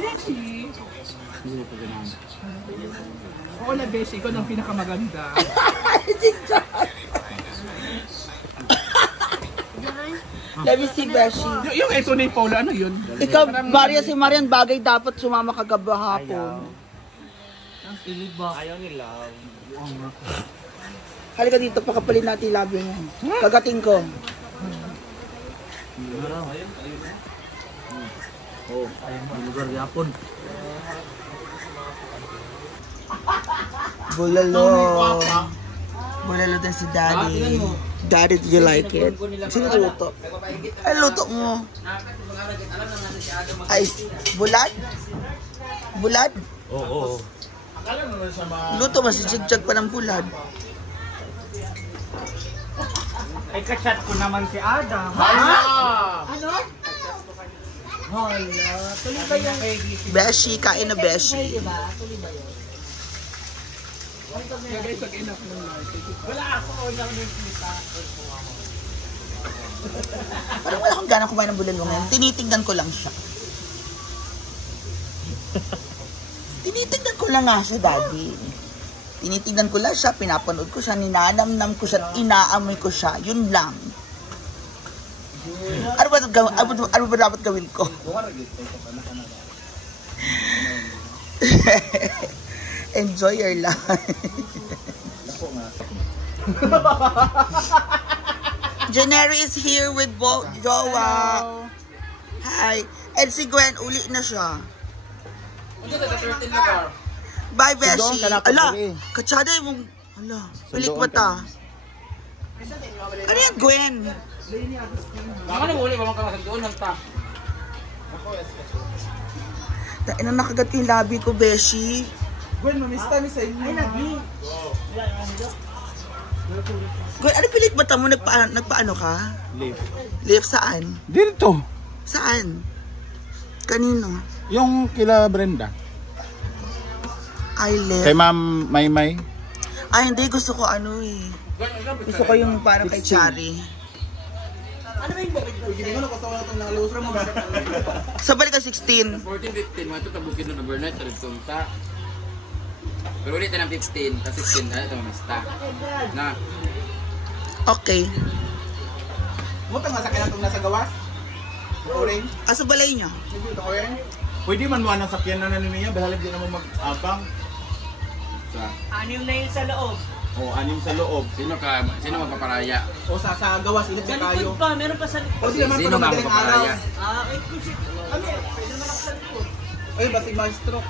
Beshi. Oo na, Beshi. Ikaw ang pinakamaganda. Let me see, Beshi. Yung ito ni Paula, ano yun? Ikaw, Maria, si Marian, bagay dapat sumama kagabi hapon. Ayaw nila. Halika dito, pakapalin natin yung labi mo. Kagating ko. Oh, ayun lugar yapon. Bulalo. Bulalo din si Daddy. Daddy, do you like it? Sino luto? Ay, luto mo. Ay, bulad? Bulad? Oo. Luto mo si Jigjag pa ng bulad. Ay, kachat ko naman si Adam. Ano? Hala, tuloy ba yung... Beshi, kain na Beshi. Tuloy ba yun? Wala ako, wala ko ng kita. Parang wala akong gana kumain ng bulalo ngayon. Tinitignan ko lang siya. Tinitignan ko lang nga siya, Daddy. Tinitignan ko lang siya, pinapanood ko siya, ninanamnam ko siya, inaamoy ko siya. Yun lang. Ano ba dapat gawin ko? Enjoy your life. Janary is here with Jowa. Hi. And si Gwen, uli na siya. Bye, Beshi. Ala, katsada yung... Ala, balik ba ta? Ano yan, Gwen? Ano mo ulit ba makakasin doon ng ta? Ano nakagat yung labi ko, Beshi? Gwen, mamista mi sa inyo. Ay, lagi. Gwen, ano pilit ba mo? Nagpaano ka? Live. Live saan? Dito. Saan? Kanino? Yung kila Brenda. I live. Kay Ma'am Maymay. Ay, hindi. Gusto ko ano eh. Gusto ko yung parang kay Chari. Ano ba yung bakit? Sa balik ka 16. 14, 15, mga ito tabukid na overnight, sa Rizonta. Pero ulit na ng 15, tapos 16, ito mamista. Na. Okay. Muta nga sa kanya itong nasa gawas? Orange? Asa balay niya? Ito orange? Pwede man mo ang sakyan na niya, bahalag din naman mag-abang. Anim na yun sa loob. O, anim sa loob. Sino magpaparaya? O, sa gawas, ilip Sa sa kayo. likod pa, meron pa sa likod. O, sino Sino nga magpaparaya? Ano yan? Pwede naman ako sa likod. Ay, ba si Maestro?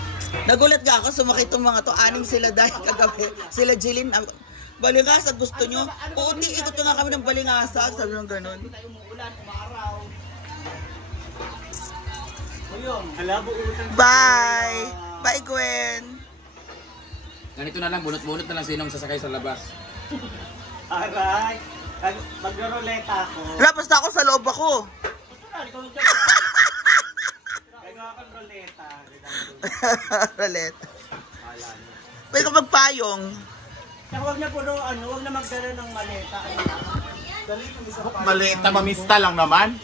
Nagulat nga ako, sumakit itong mga to. Anim sila dahil kagabi. Sila Jilin. Balingasag gusto nyo? Uuti, ikot ko nga kami ng balingasag. Sabi nung ganun. Bye! Bye, Gwen! Ganito na lang, bunot-bunot na lang sinong sasakay sa labas. Aray! Mag-roleta ako. Wala, basta ako sa loob ako. Gagawa akong roleta. Roleta. Pwede ka magpayong. Saka huwag na puro huwag na magdala ng maleta. Maliit na mamista lang naman.